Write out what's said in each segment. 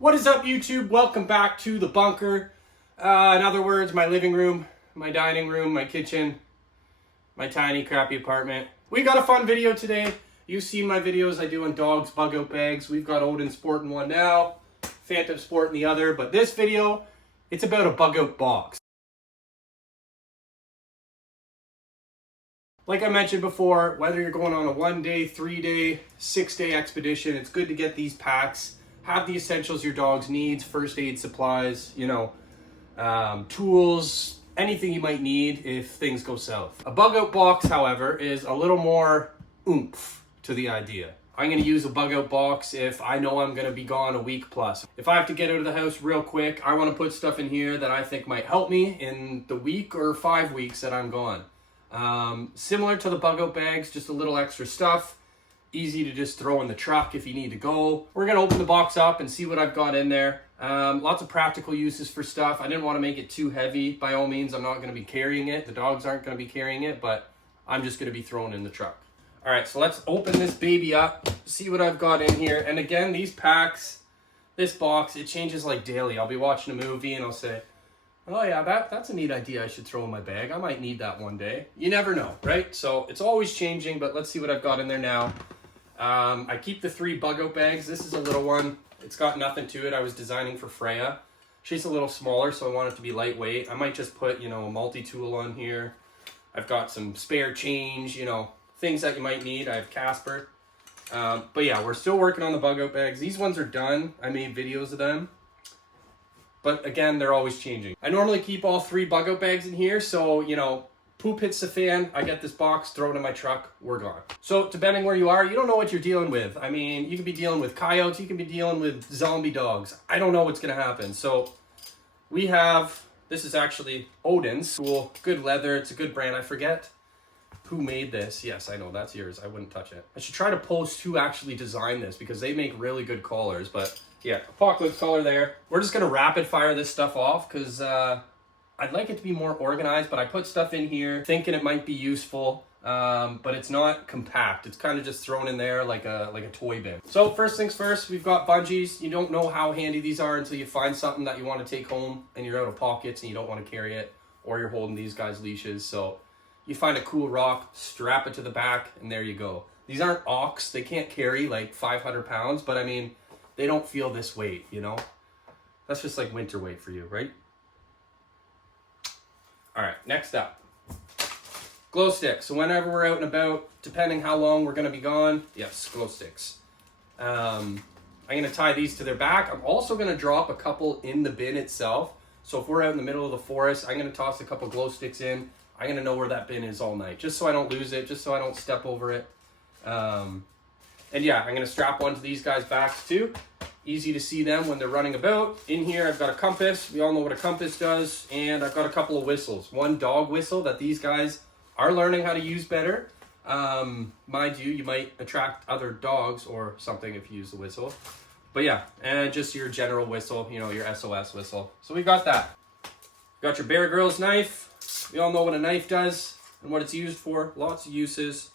What is up, YouTube? Welcome back to the bunker. In other words, my living room, my dining room, my kitchen, my tiny crappy apartment. We got a fun video today. You've seen my videos I do on dogs, Bugout bags. We've got Odin sporting one now, Phantom sporting the other. But this video, it's about a Bugout box. Like I mentioned before, whether you're going on a 1-day, 3-day, 6-day expedition, it's good to get these packs. Have the essentials your dogs needs, first aid supplies, tools, anything you might need if things go south. A Bugout box, however, is a little more oomph to the idea. I'm going to use a Bugout box if I know I'm going to be gone a week plus. If I have to get out of the house real quick, I want to put stuff in here that I think might help me in the week or 5 weeks that I'm gone. Similar to the Bugout bags, just a little extra stuff. Easy to just throw in the truck if you need to go. We're going to open the box up and see what I've got in there. Lots of practical uses for stuff. I didn't want to make it too heavy. By all means, I'm not going to be carrying it. The dogs aren't going to be carrying it, but I'm just going to be throwing it in the truck. All right, so let's open this baby up, see what I've got in here. And again, these packs, this box, it changes like daily. I'll be watching a movie and I'll say, oh yeah, that's a neat idea I should throw in my bag. I might need that one day. You never know, right? So it's always changing, but let's see what I've got in there now. I keep the 3 Bugout bags. This is a little one. It's got nothing to it. I was designing for Freya. She's a little smaller, so I want it to be lightweight. I might just put, a multi-tool on here. I've got some spare change, things that you might need. I have Casper. But yeah, we're still working on the Bugout bags. These ones are done. I made videos of them. But again, they're always changing. I normally keep all 3 Bugout bags in here, so, poop hits the fan, I get this box, throw it in my truck, we're gone. So depending where you are, you don't know what you're dealing with. I mean, you could be dealing with coyotes, you can be dealing with zombie dogs. I don't know what's gonna happen. So we have, this is actually Odin's, cool, good leather, it's a good brand. I forget who made this. Yes, I know, that's yours, I wouldn't touch it. I should try to post who actually designed this because they make really good collars, but yeah, Apocalypse collar there. We're just gonna rapid fire this stuff off because I'd like it to be more organized, but I put stuff in here thinking it might be useful, but it's not compact. It's kind of just thrown in there like a toy bin. So first things first, we've got bungees. You don't know how handy these are until you find something that you want to take home and you're out of pockets and you don't want to carry it, or you're holding these guys' leashes. So you find a cool rock, strap it to the back, and there you go. These aren't ox. They can't carry like 500 pounds, but I mean, they don't feel this weight, That's just like winter weight for you, right? All right, next up, glow sticks. So whenever we're out and about, depending how long we're gonna be gone, yes, glow sticks. I'm gonna tie these to their back. I'm also gonna drop a couple in the bin itself. So if we're out in the middle of the forest, I'm gonna toss a couple glow sticks in. I'm gonna know where that bin is all night, just so I don't lose it, just so I don't step over it. And yeah, I'm gonna strap one to these guys' backs too. Easy to see them when they're running about. In here, I've got a compass. We all know what a compass does. And I've got a couple of whistles. One dog whistle that these guys are learning how to use better. Mind you might attract other dogs or something if you use the whistle. But yeah, and just your general whistle, your SOS whistle. So we got that. Got your Bear Grylls knife. We all know what a knife does and what it's used for. Lots of uses.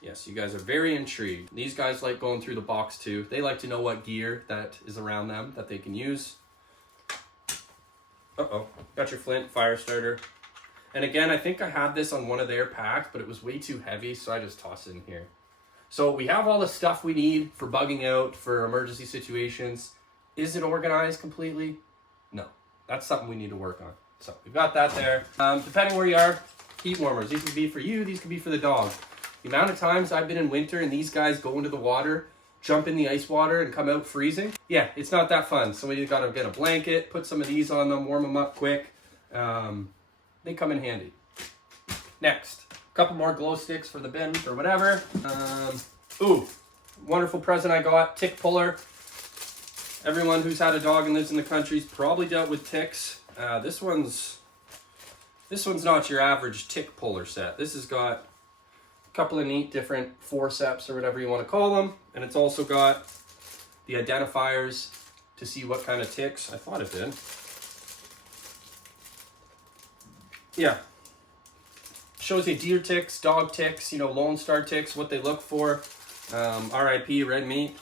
Yes, you guys are very intrigued. These guys like going through the box too. They like to know what gear that is around them that they can use. Uh-oh, got your flint, fire starter. And again, I think I had this on one of their packs, but it was way too heavy, so I just tossed it in here. So we have all the stuff we need for bugging out, for emergency situations. Is it organized completely? No, that's something we need to work on. So we've got that there. Depending where you are, heat warmers. These could be for you, these could be for the dog. The amount of times I've been in winter and these guys go into the water, jump in the ice water and come out freezing. Yeah, it's not that fun. So we got to get a blanket, put some of these on them, warm them up quick. They come in handy. Next, a couple more glow sticks for the bin or whatever. Ooh, wonderful present I got, tick puller. Everyone who's had a dog and lives in the country's probably dealt with ticks. This one's not your average tick puller set. This has got couple of neat different forceps or whatever you want to call them, and it's also got the identifiers to see what kind of ticks. I thought it did. Yeah, shows you deer ticks, dog ticks, Lone Star ticks, what they look for. RIP red meat.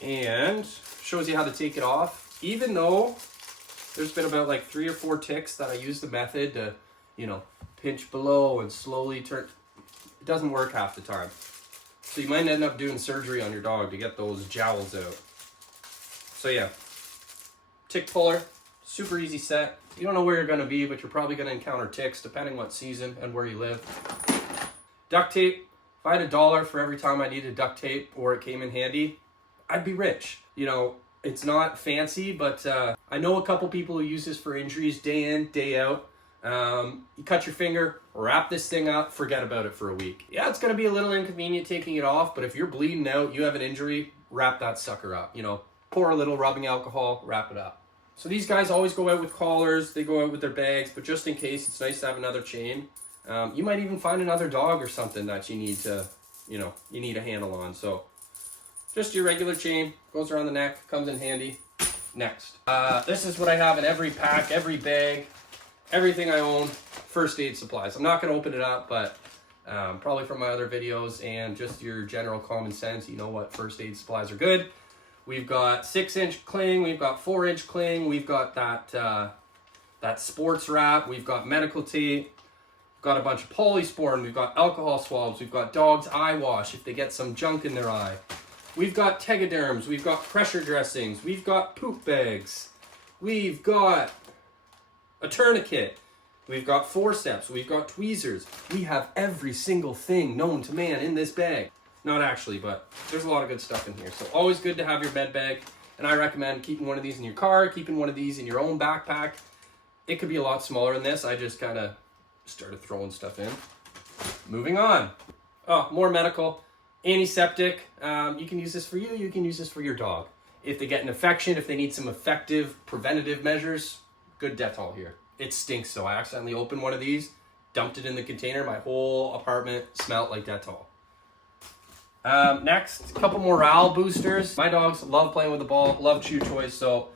And shows you how to take it off. Even though there's been about like 3 or 4 ticks that I use the method to, you know, pinch below and slowly turn. It doesn't work half the time. So you might end up doing surgery on your dog to get those jowls out. So yeah, tick puller, super easy set. You don't know where you're gonna be, but you're probably gonna encounter ticks depending what season and where you live. Duct tape. If I had $1 for every time I needed duct tape or it came in handy, I'd be rich. You know, it's not fancy, but I know a couple people who use this for injuries day in, day out. You cut your finger, wrap this thing up, forget about it for a week. Yeah, it's gonna be a little inconvenient taking it off, but if you're bleeding out, you have an injury, wrap that sucker up. You know, pour a little rubbing alcohol, wrap it up. So these guys always go out with collars, they go out with their bags, but just in case, it's nice to have another chain. You might even find another dog or something that you need to, you know, you need a handle on. So just your regular chain, goes around the neck, comes in handy. Next. This is what I have in every pack, every bag, everything I own, first aid supplies. I'm not going to open it up, but probably from my other videos and just your general common sense, you know what first aid supplies are good. We've got 6-inch cling, we've got 4-inch cling, we've got that sports wrap, we've got medical tape, we've got a bunch of polysporin, we've got alcohol swabs, we've got dogs' eye wash if they get some junk in their eye. We've got tegaderms, we've got pressure dressings, we've got poop bags, we've got a tourniquet, we've got forceps, we've got tweezers. We have every single thing known to man in this bag. Not actually, but there's a lot of good stuff in here. So always good to have your med bag. And I recommend keeping one of these in your car, keeping one of these in your own backpack. It could be a lot smaller than this. I just kind of started throwing stuff in. Moving on. Oh, more medical. Antiseptic. You can use this for you. You can use this for your dog. If they get an infection, if they need some effective preventative measures, good Dettol here. It stinks, so I accidentally opened one of these, dumped it in the container. My whole apartment smelled like Dettol. Next, a couple morale boosters. My dogs love playing with the ball, love chew toys, so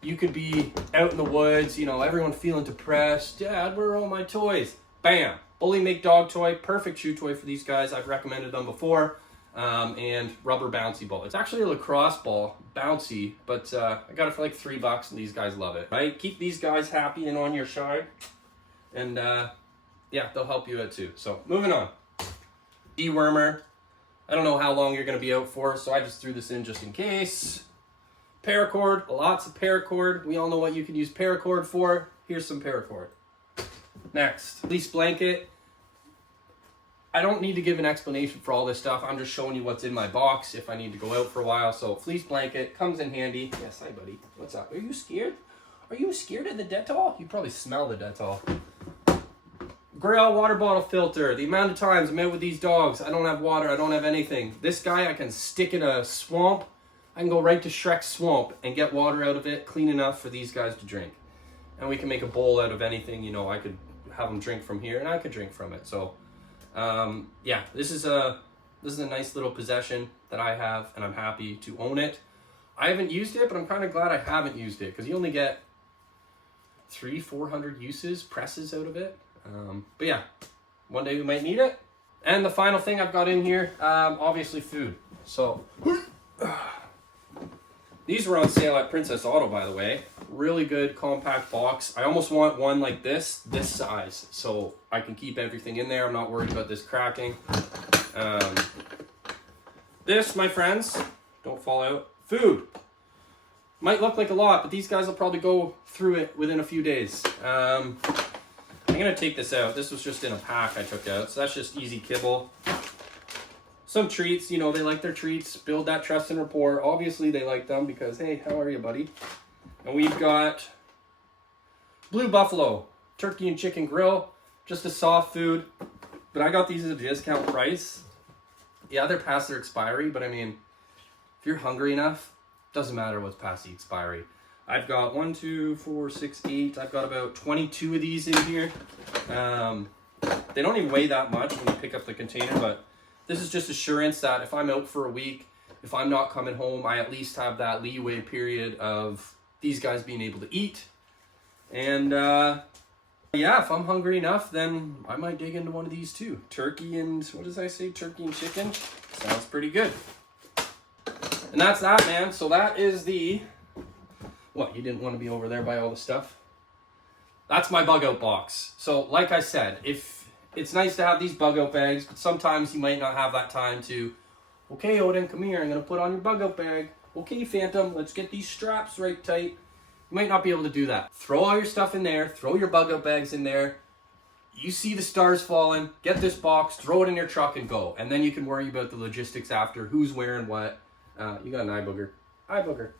you could be out in the woods, you know, everyone feeling depressed. Dad, where are all my toys? Bam! Bully Make Dog Toy, perfect chew toy for these guys. I've recommended them before. And rubber bouncy ball. It's actually a lacrosse ball, bouncy, but I got it for like $3 and these guys love it. Right? Keep these guys happy and on your side. And yeah, they'll help you out too. So moving on. Dewormer. I don't know how long you're going to be out for, so I just threw this in just in case. Paracord, lots of paracord. We all know what you can use paracord for. Here's some paracord. Next, fleece blanket. I don't need to give an explanation for all this stuff. I'm just showing you what's in my box if I need to go out for a while. So fleece blanket comes in handy. Yes, hi buddy. What's up? Are you scared? Are you scared of the Dettol? You probably smell the Dettol. Grail water bottle filter. The amount of times I'm out with these dogs, I don't have water, I don't have anything. This guy I can stick in a swamp. I can go right to Shrek's swamp and get water out of it, clean enough for these guys to drink. And we can make a bowl out of anything, you know, I could have them drink from here and I could drink from it. So yeah, this is a nice little possession that I have and I'm happy to own it. I haven't used it, but I'm kind of glad I haven't used it because you only get 300-400 uses, presses out of it. But yeah, one day we might need it. And the final thing I've got in here, obviously food. So these were on sale at Princess Auto, by the way. Really good compact box. I almost want one like this size, so I can keep everything in there. I'm not worried about this cracking. This, my friends, don't fall out. Food. Might look like a lot, but these guys will probably go through it within a few days. I'm going to take this out. This was just in a pack I took out, so that's just easy kibble. Some treats, you know, they like their treats. Build that trust and rapport. Obviously, they like them because, hey, how are you, buddy? And we've got Blue Buffalo, turkey and chicken grill. Just a soft food. But I got these at a discount price. Yeah, they're past their expiry, but I mean, if you're hungry enough, doesn't matter what's past the expiry. I've got 1, 2, 4, 6, 8. I've got about 22 of these in here. They don't even weigh that much when you pick up the container, but this is just assurance that if I'm out for a week, if I'm not coming home, I at least have that leeway period of these guys being able to eat. And yeah, if I'm hungry enough, then I might dig into one of these too. Turkey and, what does I say? Turkey and chicken? Sounds pretty good. And that's that, man. So that is the... What, you didn't want to be over there by all the stuff? That's my bug out box. So like I said, if it's nice to have these bug out bags, but sometimes you might not have that time to, okay, Odin, come here. I'm going to put on your bug out bag. Okay, Phantom, let's get these straps right tight. You might not be able to do that. Throw all your stuff in there. Throw your bug out bags in there. You see the stars falling. Get this box. Throw it in your truck and go. And then you can worry about the logistics after. Who's wearing what. You got an eye booger. Eye booger.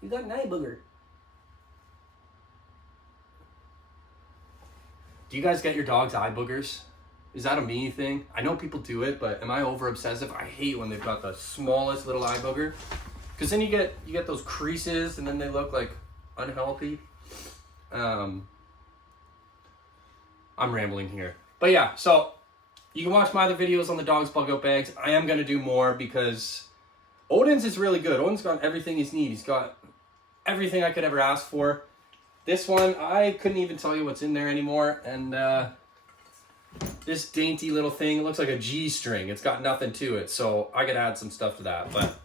You got an eye booger. Do you guys get your dog's eye boogers? Is that a me thing? I know people do it, but am I over obsessive? I hate when they've got the smallest little eye booger. Because then you get those creases and then they look like unhealthy. I'm rambling here. But yeah, so you can watch my other videos on the dog's bug out bags. I am going to do more because Odin's is really good. Odin's got everything he's need. He's got everything I could ever ask for. This one, I couldn't even tell you what's in there anymore. And this dainty little thing, it looks like a G-string. It's got nothing to it. So I could add some stuff to that. But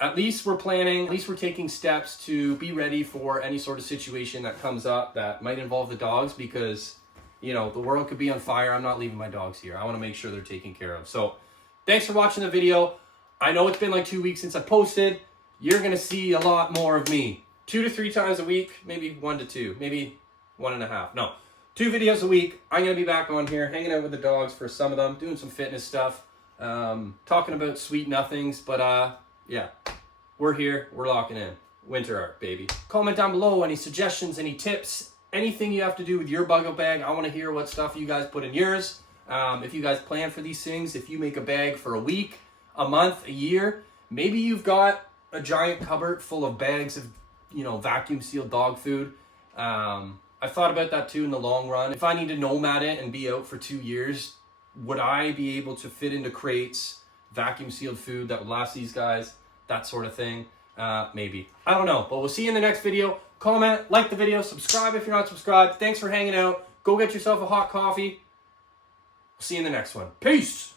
at least we're planning, at least we're taking steps to be ready for any sort of situation that comes up that might involve the dogs because, you know, the world could be on fire. I'm not leaving my dogs here. I want to make sure they're taken care of. So thanks for watching the video. I know it's been like 2 weeks since I posted. You're going to see a lot more of me. 2 to 3 times a week, maybe 1 to 2, maybe 1.5. No, 2 videos a week. I'm going to be back on here, hanging out with the dogs for some of them, doing some fitness stuff, talking about sweet nothings. But yeah, we're here. We're locking in. Winter art, baby. Comment down below any suggestions, any tips, anything you have to do with your bug out bag. I want to hear what stuff you guys put in yours. If you guys plan for these things, if you make a bag for a week, a month, a year, maybe you've got a giant cupboard full of bags of, you know, vacuum sealed dog food. I thought about that too in the long run. If I need to nomad it and be out for 2 years, would I be able to fit into crates, vacuum sealed food that would last these guys? That sort of thing. Maybe. I don't know, but we'll see you in the next video. Comment, like the video, subscribe if you're not subscribed. Thanks for hanging out. Go get yourself a hot coffee. See you in the next one. Peace!